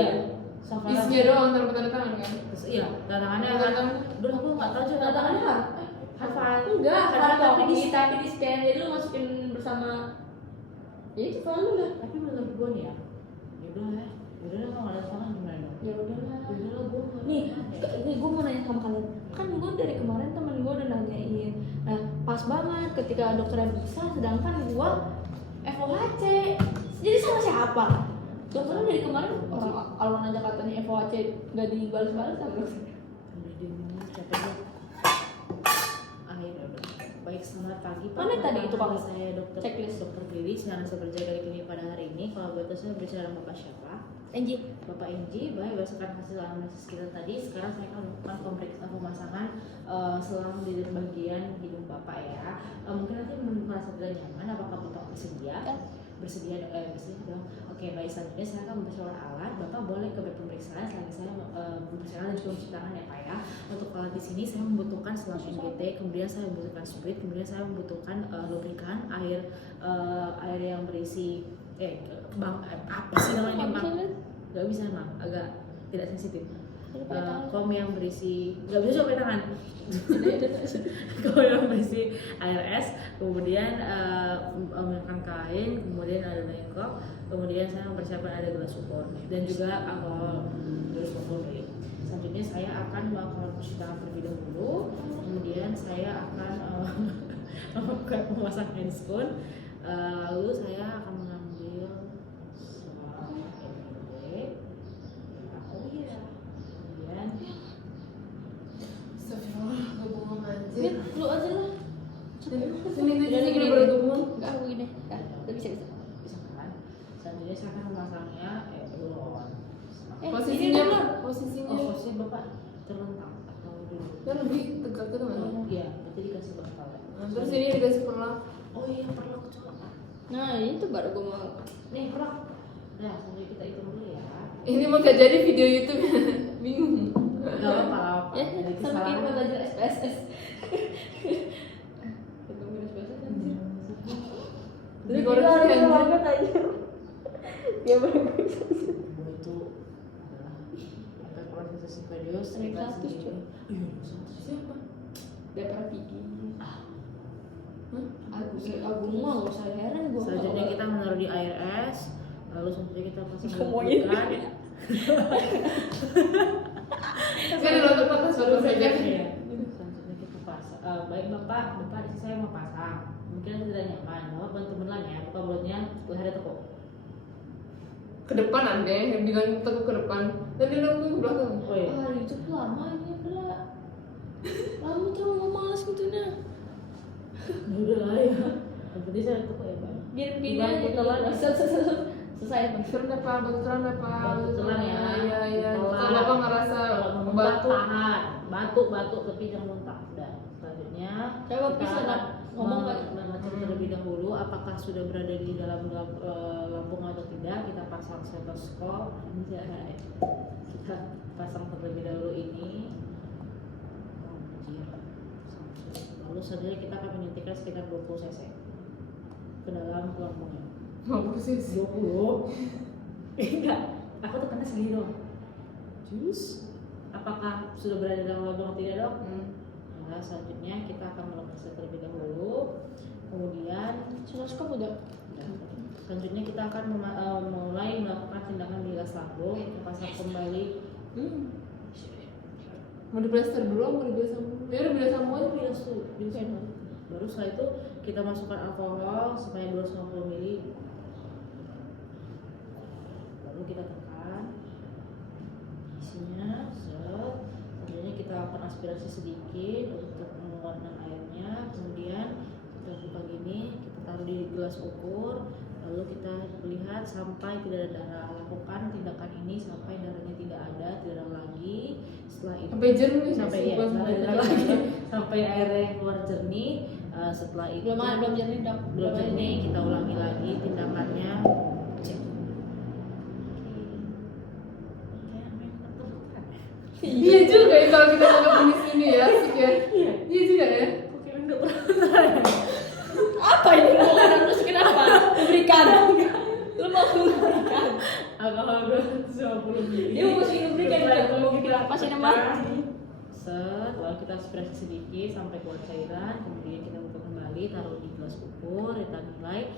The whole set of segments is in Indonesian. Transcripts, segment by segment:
Iya. Isinya doang tanda tangan kan? Terus iya, tanda tangannya dulu aku nggak tahu juga Tanda tangannya kan? hafal. Enggak, Hafal tapi di scan jadi lu masukin bersama. Ya itu selalu lah. Tapi menurut gue nih ya udah lah kalau nggak ada tangan gimana dong? Ya udahlah. Udah gue Nih gue mau nanya sama kalian. Kan gue dari kemarin temen gue udah nanyain. Nah pas banget ketika dokternya bisa, sedangkan gue FOHC. Jadi sama siapa? Dokternya dari kemarin orang kalau nanya katanya FOHC nggak dibalas-balas sama dokter. udah diomongin capek. Akhirnya udah. Baik, selamat pagi Pak. Mana tadi itu, Pak? Saya dokter Checklist. Dokter Lili, sedang saya berjaga di klinik pada hari ini. Kalau betul saya berbicara dengan Bapak siapa? Enji. Bapak Enji, baik berdasarkan hasil analisis kita tadi, sekarang saya akan melakukan pemasangan selang di bagian hidung Bapak ya. Mungkin nanti merasa tidak nyaman, apakah Bapak bersedia? Bersedia dong. Oke, baik, selanjutnya saya akan mempersiapkan alat. Bapak boleh ke pemeriksaan selagi saya mempersiapkan dan juga mencuci tangan ya Pak ya. Untuk alat di sini saya membutuhkan selang NGT, kemudian saya membutuhkan spirit, kemudian saya membutuhkan lubrikan, air yang berisi apa sih namanya Bang? Gak bisa emang, agak tidak sensitif. Kom yang berisi, gak bisa coba tangan. Kom yang berisi air es, kemudian menggunakan kain, kemudian ada bengkok, kemudian saya mempersiapkan ada gelas ukur dan juga alkohol 250 ml. Selanjutnya saya akan melakukan cuci tangan terlebih dahulu, kemudian saya akan melakukan memasang handscoon, lalu saya akan mengambil Astagfirullah, gue bohong Ini anjir. lu aja lah. Sini Udah gini gini. berhubungan. Enggak aku gini. Enggak, bisa. bisa kan? Selanjutnya saya akan memasangnya ulon. Posisinya, ini posisinya Posisi Bapak terlentang atau dulu? kan lebih tegak gitu kan? Iya, berarti dikasih bantal ya. Terus ini dikasih perlak. Oh iya, perlak coba. Nah, itu baru gue mau. Nih perlak. Nah, selanjutnya kita hitung dulu ya. Ini mau gak jadi video YouTube. Bingung. Gak apa-apa. Ya, Jadi sama kita kesalahan. belajar SPSS. Ketemu SPSS anjir. Jadi kalau di keluarga anjir. Dia baru Gue itu adalah efek proses superior Satu, Cuk. Iya, siapa? Depra Pigi. Hah? Agung mah gak usah heran gue. Selanjutnya kita menaruh di air es, lalu selanjutnya kita pasang Ngomongin. lubrikan. Kan di nonton podcast baru saja. Iya. Selanjutnya kita pasang. Baik Bapak di sini saya mau pasang. Mungkin tidak nyaman, Bapak bantu beneran ya. Buka mulutnya, lehernya tekuk. Ke depan ande, yang bilang tekuk ke depan. Dan dia nunggu ke belakang. Oh iya. Ah, itu tuh lama ini udah. Lama tuh mau males gitu nah. Udah lah ya. Yang penting saya tekuk ya Pak. Gini Gimana aja kita lagi? selesai. Betul deh Pak, betulan deh Pak. Betulan ya. Iya, iya. Betulan. Kalau Bapak ngerasa Kalau mau muntah batuk. tahan, batuk tapi jangan muntah. Udah. Selanjutnya Coba kita bisa akan nggak ngomong nggak? mengecek terlebih dahulu apakah sudah berada di dalam lambung atau tidak. Kita pasang stetoskop. Ini ya. Kita pasang terlebih dahulu ini. Lalu selanjutnya kita akan menyuntikkan sekitar 20 cc ke dalam lambungnya. Mau posisi. 20? Enggak, aku tekannya segini dong. Jus. Apakah sudah berada dalam lambung atau tidak dok? Nah, selanjutnya kita akan melakukan terlebih dahulu. Kemudian Stetoskop udah. selanjutnya kita akan mulai melakukan tindakan bilas lambung. Kita pasang kembali. Mau diplaster dulu, mau dibilas sama. Ya udah bilas sama aja. Bilas dulu, bilas dulu. Baru setelah itu kita masukkan alkohol sebanyak 250 ml. Lalu kita tekan isinya, set. Selanjutnya kita lakukan aspirasi sedikit untuk mengeluarkan airnya. Kemudian kita buka gini, kita taruh di gelas ukur. Lalu kita lihat sampai tidak ada darah. Lakukan tindakan ini sampai darahnya tidak ada lagi. Setelah itu Sampai jernih. sampai ya, sampai darah lagi, sampai airnya keluar jernih. Setelah itu Belum jernih dok. belum jernih, kita ulangi lagi tindakannya. Cek. Iya juga ya kalau kita ngomong di sini ya, asik ya. Iya juga ya. Oke, enggak pernah. Apa ini mau orang terus kenapa? Memberikan. Lu mau memberikan. kalau 250 mili. Dia mau sih berikan mau bikin apa sih nama? Set, lalu kita spraykan sedikit sampai keluar cairan, kemudian kita buka kembali, taruh di gelas ukur, kita nilai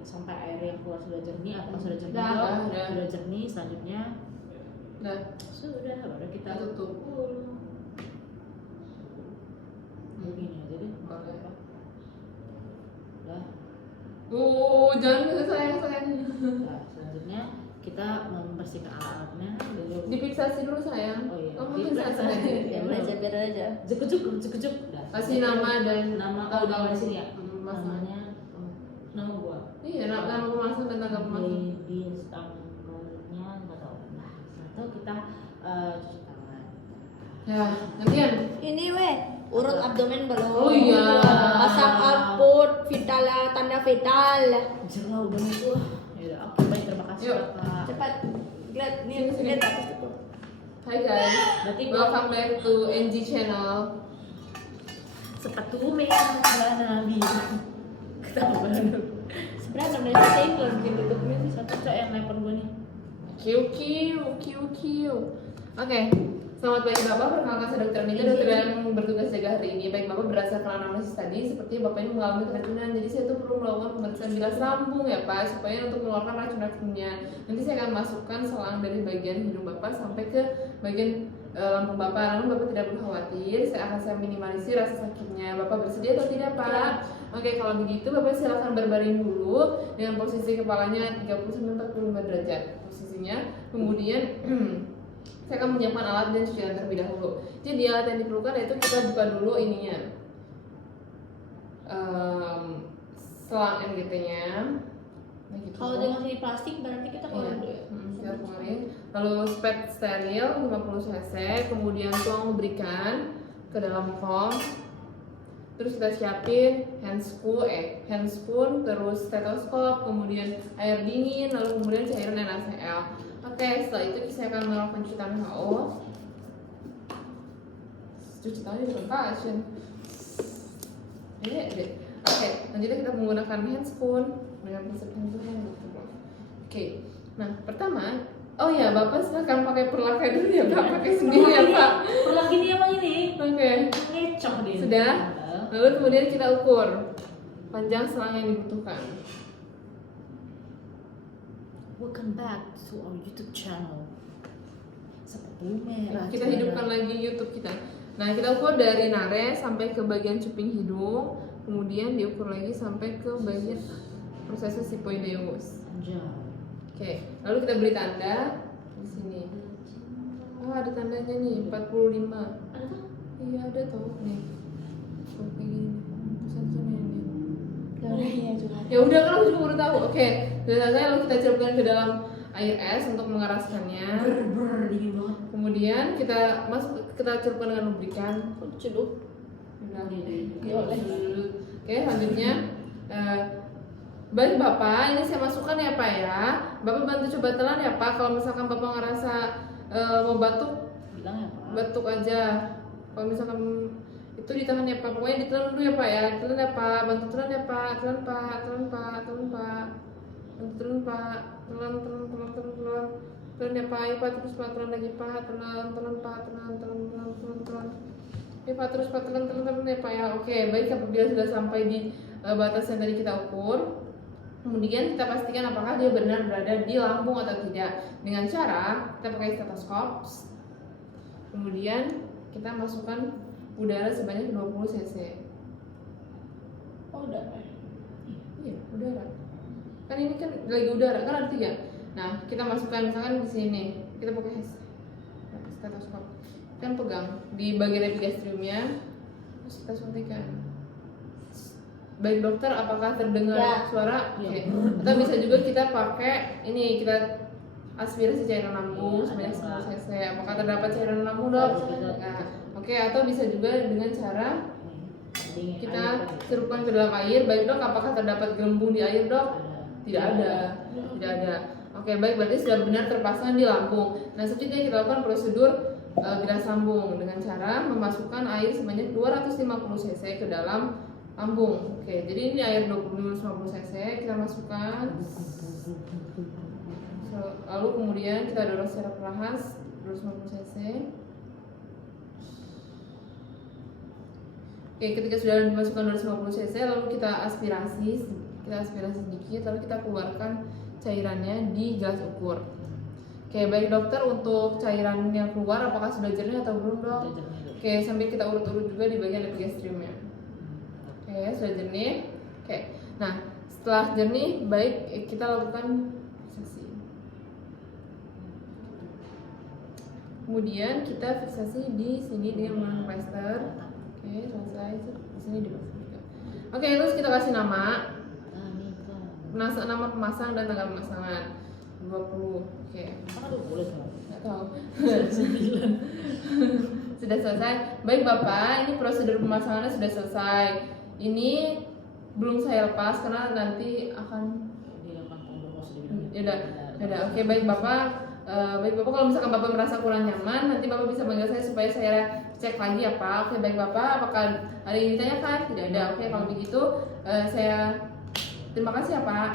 sampai air yang keluar sudah jernih. Apakah sudah jernih? Udah. Sudah jernih. Selanjutnya Sudah baru kita tutup. begini aja deh. Boleh. Udah. Jangan sayang. Nah, selanjutnya kita membersihkan alat-alatnya dulu. Difiksasi dulu sayang. Oh iya. Kamu Diperiksa. fiksasi. Biar aja. Jekujuk. Kasih nama dan nama di sini ya. Namanya nama gua. Iya, nama pemasan dan tanggal pemasan. Di tanggalnya nggak tahu. Nah, satu kita cuci tangan. Ya, gantian. Ini urut abdomen belum. Oh iya. Pasang output vitala tanda vital. Jerah udah masuk. Ya udah, oke baik, terima kasih Yuk. Kak. Cepat. Lihat nih, Sini. lihat atas itu. Hai guys, Berarti welcome back to NG channel. sepatu merah Nabi. Ketawa banget. Sebenarnya namanya saya kalau bikin tutupnya sih. Satu cok yang nelpon gua nih. Kiu. Oke, selamat pagi Bapak, perkenalkan saya Dr. Mita, dokter yang bertugas jaga hari ini. Baik Bapak, berdasarkan anamnesis tadi, sepertinya Bapak ini mengalami keracunan, jadi saya tuh perlu melakukan pemeriksaan bilas lambung ya Pak, supaya untuk mengeluarkan racun-racunnya. Nanti saya akan masukkan selang dari bagian hidung Bapak sampai ke bagian lambung Bapak. Namun Bapak tidak perlu khawatir, saya minimalisir rasa sakitnya. Bapak bersedia atau tidak Pak? Ya. Oke, kalau begitu Bapak silakan berbaring dulu dengan posisi kepalanya 30-45 derajat posisinya. Kemudian saya akan menyiapkan alat dan cucian terlebih dahulu. Jadi alat yang diperlukan yaitu kita buka dulu ininya, selang NGT-nya. Nah, gitu. Kalau dia masih di plastik berarti kita keluarin dulu ya. Kita keluarin. Lalu spet steril 50 cc, kemudian tuang lubrikan ke dalam foam. Terus kita siapin hand spoon, terus stetoskop, kemudian air dingin, lalu kemudian cairan NaCl. Oke, setelah itu saya akan melakukan cuci tangan HO. Cuci tangan di depan pasien. Oke, lanjutnya kita menggunakan hand spoon dengan prinsip hand. Oke, nah pertama, oh ya Bapak silakan pakai perlakai dulu ya Pak, pakai sendiri ya Pak. Perlu gini apa ini? Oke, Ngecok dia. sudah. Lalu kemudian kita ukur panjang selang yang dibutuhkan. Welcome back to our YouTube channel. Sepatu merah. Kita hidupkan lagi YouTube kita. Nah, kita ukur dari nares sampai ke bagian cuping hidung, kemudian diukur lagi sampai ke bagian prosesor sipoideus. Anjay. Oke, lalu kita beri tanda di sini. Oh, ada tandanya nih, 45. Ada tuh? Iya, ada tuh nih. Kayak gini. Tulisan-tulisannya ini. Iya juga. Ya udah kan aku juga baru tahu. Oke, dan lalu kita celupkan ke dalam air es untuk mengeraskannya. Dingin banget. Kemudian kita celupkan dengan lubrikan. Kok celup? Udah. Ya boleh. Oke, selanjutnya baik Bapak, ini saya masukkan ya Pak ya. Bapak bantu coba telan ya Pak. Kalau misalkan Bapak ngerasa mau batuk, Bilang ya Pak. batuk aja. Kalau misalkan itu ditahan ya Pak, pokoknya ditelan dulu ya Pak ya. Ditelan ya Pak, bantu telan ya Pak. Telan Pak. Bantu telan Pak. Telan ya Pak. Ayo Pak, terus Pak, telan lagi Pak. Telan Pak. Ya Pak, terus Pak, telan ya Pak ya. Oke, baik, apabila sudah sampai di batas yang tadi kita ukur, kemudian kita pastikan apakah dia benar berada di lambung atau tidak dengan cara kita pakai stetoskop. Kemudian kita masukkan udara sebanyak 20 cc. Oh udah. Iya, udara. Kan ini kan lagi udara, kan ada 3. Nah, kita masukkan misalkan di sini. Kita pakai stetoskop. Kita pegang di bagian epigastriumnya. Terus kita suntikan. Baik dokter, apakah terdengar Ya. suara? Ya. Oke. Atau bisa juga kita pakai ini, kita aspirasi cairan lambung Ya, sebanyak ada, 10 cc. Apakah terdapat cairan lambung dok? Ada. Nah, oke. Atau bisa juga dengan cara Dingin. kita Air, Pak. celupkan ke dalam air. Baik dok, apakah terdapat gelembung di air dok? Ada. Tidak ada. Oke, baik, berarti sudah benar terpasang di lambung. Nah, selanjutnya kita lakukan prosedur bilas lambung dengan cara memasukkan air sebanyak 250 cc ke dalam lambung. Oke, jadi ini air 250 cc kita masukkan. Lalu kemudian kita dorong secara perlahan 250 cc. Oke, ketika sudah dimasukkan 250 cc, lalu kita aspirasi sedikit, lalu kita keluarkan cairannya di gelas ukur. Oke, baik dokter, untuk cairan yang keluar apakah sudah jernih atau belum, dok? Oke, sambil kita urut-urut juga di bagian epigastriumnya. Oke, sudah jernih. Oke, nah setelah jernih, baik kita lakukan fiksasi. Kemudian kita fiksasi di sini dengan menggunakan plester. Oke, selesai. Di sini dipasang juga. Oke, terus kita kasih nama. Nama pemasang dan tanggal pemasangan 20. Oke. Nggak tahu. Sudah selesai. Baik Bapak, ini prosedur pemasangannya sudah selesai. Ini belum saya lepas karena nanti akan Yaudah. Oke, baik Bapak. Kalau misalkan Bapak merasa kurang nyaman, nanti Bapak bisa panggil saya supaya saya cek lagi ya Pak. Oke, baik Bapak, apakah ada yang ditanyakan? Tidak ada. Oke, kalau begitu saya terima kasih ya Pak.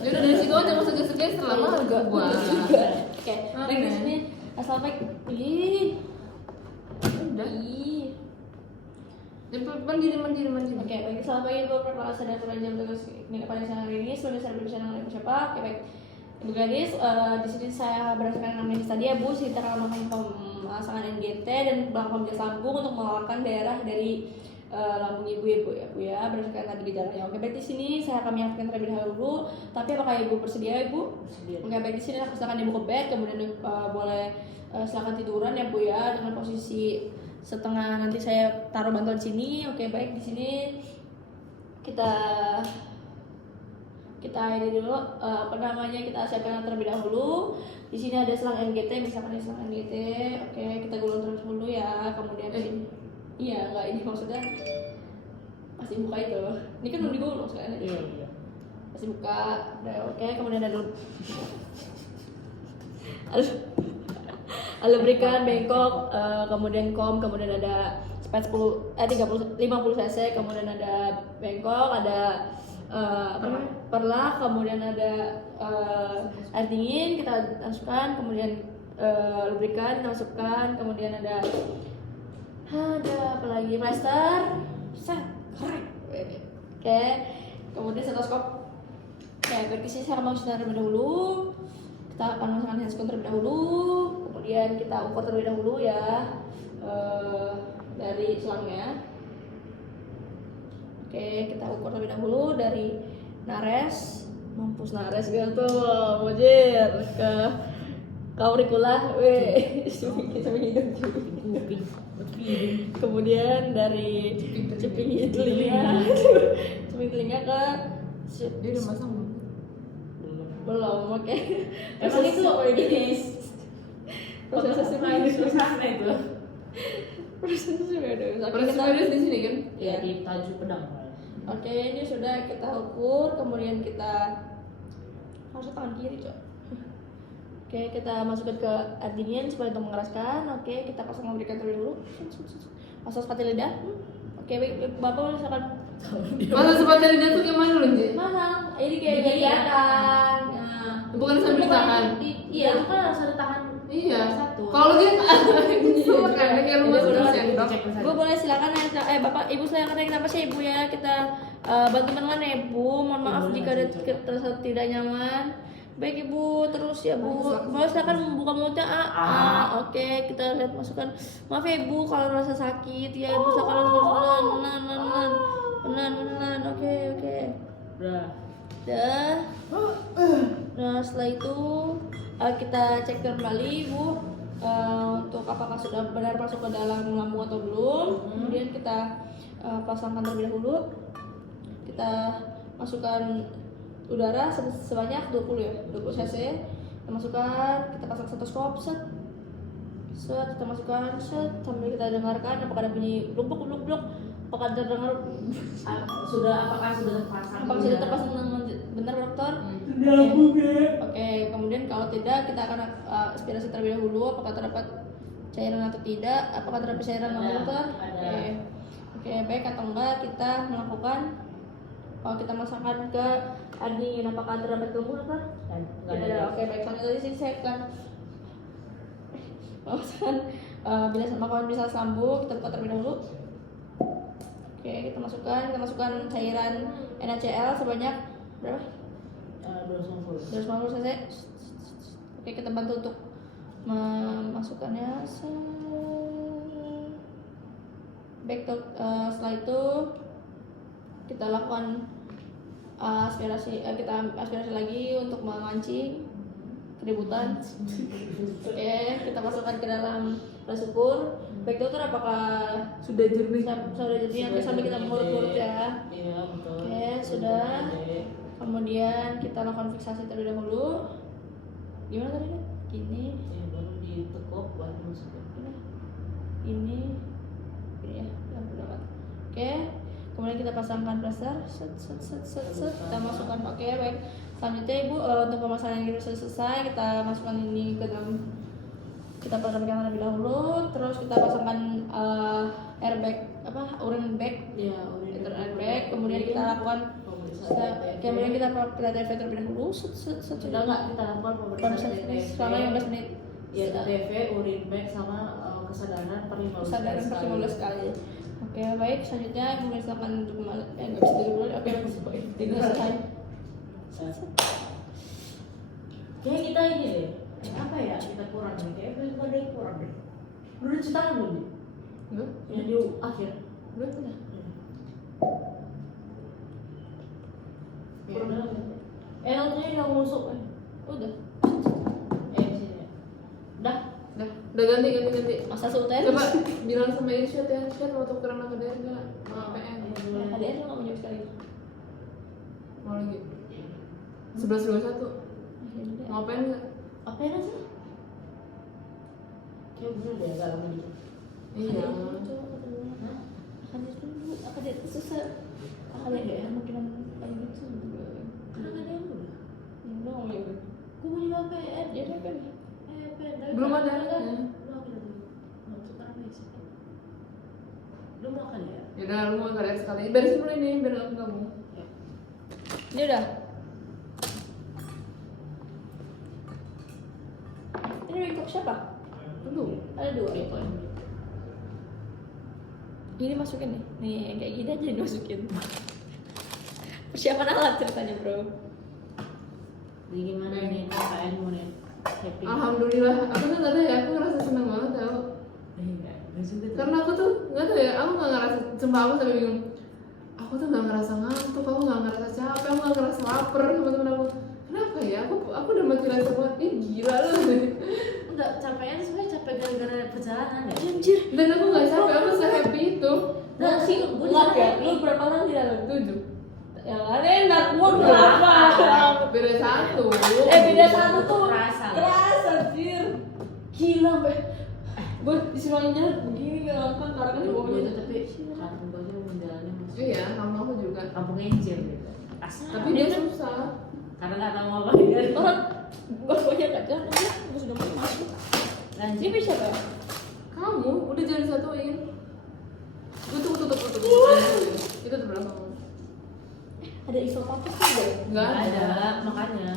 Yaudah dari situ aja, usah seges selama juga. Oke, baik di sini asal baik. Udah. Mandiri. Oke, baik. Selamat pagi Ibu, perkenalkan saya Dr. Jam tugas klinik pada siang hari ini. Sebelumnya saya berbicara dengan Ibu siapa? Oke, baik. Ibu gadis, di sini saya berdasarkan anamnesis tadi ya Bu, kita akan melakukan pemasangan NGT dan belakang pembias lambung untuk mengeluarkan daerah dari lambung ibu ya Bu ya, berdasarkan tadi gejalanya. Oke, baik di sini saya akan menyampaikan terlebih dahulu. Tapi apakah Ibu bersedia Ibu? Oke, baik di sini silakan Ibu ke bed, kemudian boleh silakan tiduran ya Bu ya dengan posisi setengah, nanti saya taruh bantuan di sini. Oke, baik di sini kita ini dulu kita siapkan terlebih dahulu. Di sini ada selang NGT, misalkan ini selang NGT. Oke, kita gulung terus dulu ya. Kemudian iya, enggak, ini maksudnya masih buka itu. Ini kan belum digulung sekarang. Iya. Masih buka. Udah, oke, kemudian ada lubrikan bengkok, kemudian kemudian ada spet 50 cc, kemudian ada bengkok, ada perlak, kemudian ada air dingin kita masukkan, kemudian lubrikan kita masukkan, kemudian ada apa lagi, plester, keren. Oke, kemudian stetoskop. Oke, berarti saya akan masukkan terlebih dahulu. Kita akan masukkan handscoon terlebih dahulu, kemudian kita ukur terlebih dahulu ya dari selangnya. Oke, kita ukur terlebih dahulu dari nares, mampus nares gitu, mojir ke auricula, sampai hidung juga. Kemudian dari ceping telinga ke Dia udah masang belum. Oke. Emang itu ini prosesnya itu. Prosesnya beda. Proses di sini kan? Ya, di tajuk pedang. Oke, ini sudah kita ukur, kemudian kita harusnya tangan kiri, Cok. Oke, kita masukkan ke air dingin supaya untuk mengeraskan. Oke, kita pasang lubrikan terlebih dahulu. Pasang sepatu lidah. Oke, baik, Bapak silakan. Masa sepatu lidah tuh gimana loh, Ji? Mana? Ini kayak kelihatan. Nah, Bukan sambil ditahan. Iya, itu kan harus ada tangan. Iya. Satu. Kalau dia kan kayak lu masuk terus ya, Dok. Bu boleh silakan ya, Bapak, Ibu silakan ya, kenapa sih Ibu ya, kita bantu menelan ya Bu. Mohon maaf jika ada terasa tidak nyaman. Baik Ibu, terus ya Bu. Boleh silakan membuka mulutnya. Oke, kita lihat masukkan. Maaf ya Ibu kalau merasa sakit ya Ibu, silakan menelan. Oke. Udah. Nah, setelah itu kita cek kembali Bu untuk apakah sudah benar masuk ke dalam lambung atau belum. Kemudian kita pasangkan terlebih dahulu. Kita masukkan udara sebanyak 20 cc. Kita masukkan, kita pasang stetoskop, kita masukkan, sambil kita dengarkan apakah ada bunyi bluk, apakah terdengar Apakah sudah terpasang dengan benar dokter? Oke, kemudian kalau tidak kita akan aspirasi terlebih dahulu apakah terdapat cairan atau tidak, apakah terdapat cairan dokter? Oke, baik atau enggak kita melakukan Kalau kita masukkan ke dingin, apakah terdapat kerumunan apa? Dan Tidak ada. Oke, baik. Selanjutnya tadi saya akan memasukkan bila makanan bisa sambung, kita buka terlebih dahulu. Oke, kita masukkan cairan NaCl sebanyak berapa? 250 cc. Oke, kita bantu untuk memasukkannya. Baik, setelah itu kita lakukan aspirasi lagi untuk memancing keributan. Oke, kita masukkan ke dalam gelas ukur. Baik dokter, apakah sudah jernih? sudah jadi? Nanti sambil kita mengurut-urut ya. Iya betul. Oke, sudah. Kemudian kita lakukan fiksasi terlebih dahulu. Gimana tadi? Gini, Ya, baru ditekuk baru masukin. ini ya, yang berdekat. Oke, kemudian kita pasangkan plaster, set, kita masukkan. Oke, baik. Selanjutnya ibu, untuk pemasangan yang sudah selesai, kita masukkan ini ke dalam, kita pasangkan terlebih dahulu, terus kita pasangkan airbag, urine bag, Ya, airbag, kemudian kita lakukan, kemudian kita TV terlebih dahulu, sudah nggak kita lakukan pemeriksaan pemeriksaan TTV selama 15 menit. ya, TTV, urine bag sama kesadaran per 15 Kesadaran per 15 kali. Oke, baik. Selanjutnya memeriksakan untuk nggak bisa tidur dulu. Oke, tidur selesai. Kayak kita ini deh, apa ya, kita kurang nih, kayak ada yang kurang deh. Lu udah cuci tangan belum? Belum. Ya di akhir. Belum udah. Ya udah. Elnya udah masuk kan? Udah. Sini. Udah. Udah ganti. Masa sultan? Coba bilang sama Irsyad ya, Irsyad mau tukeran sama dia enggak? Sama PM. Tadi aja nggak mau jawab sekali. Mau lagi. 11.21. Mau PM enggak? Apa ya sih? Kayak bener deh, agak lama dikit. Iya. Akan dulu. Akan dia susah. Akan dia mungkin lagi gitu. Karena nggak ada yang udah. Ya udah mau jawab. Gue mau juga PN. Ya udah kan. Belum ada. Lu makan ya? Yaudah, lu mau kalian sekali. Beresin dulu ini biar aku kamu. Ini udah. Ini untuk siapa? Belum. Ada 2. Ini masukin nih. Nih yang kayak gini aja dimasukin. Persiapan alat ceritanya, Bro. Jadi gimana nih KKN mau nih? Happy? Alhamdulillah. Aku tuh nggak tahu ya, aku ngerasa seneng banget tau. Enggak juga tuh. Karena aku tuh nggak tahu ya, aku nggak ngerasa. Sumpah aku sampai bingung. Aku tuh nggak ngerasa ngantuk, aku nggak ngerasa capek, aku nggak ngerasa lapar teman-teman aku. Kenapa ya? Aku udah mati rasa banget. Gila loh. Enggak, capeknya sebenarnya capek gara-gara perjalanan ya. Anjir. Dan aku nggak capek, aku se-happy itu. Nah, sih, gue ya. Lu berapa orang di dalam? 7. Yang ada enak, gue berapa? Beda 1. Beda 1 tuh Kerasa. kerasa, anjir. Gila, Mbak. Gue disuruh jalan begini gak ngangkat karena kan Gue gue itu tapi kampung gue tuh menjalani masuk. Iya, kamu aku juga. Kampung Enjir gitu. Tapi dia susah. Karena nggak tahu apa dia. orang banyak gak jalan, gue sudah mau masuk. Lanjut. Ini bisa siapa? Kamu udah jadi satuin. Gue tutup. Itu di belakang. Ada isopatus juga ya? Nggak ada. Makanya.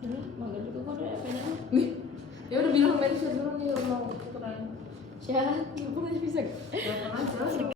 Udah, mager juga gue udah pengen. Nih, ya udah bilang sama Irsyad dulu nih mau tukeran. Syarat, gue bisa gak? Gak pernah.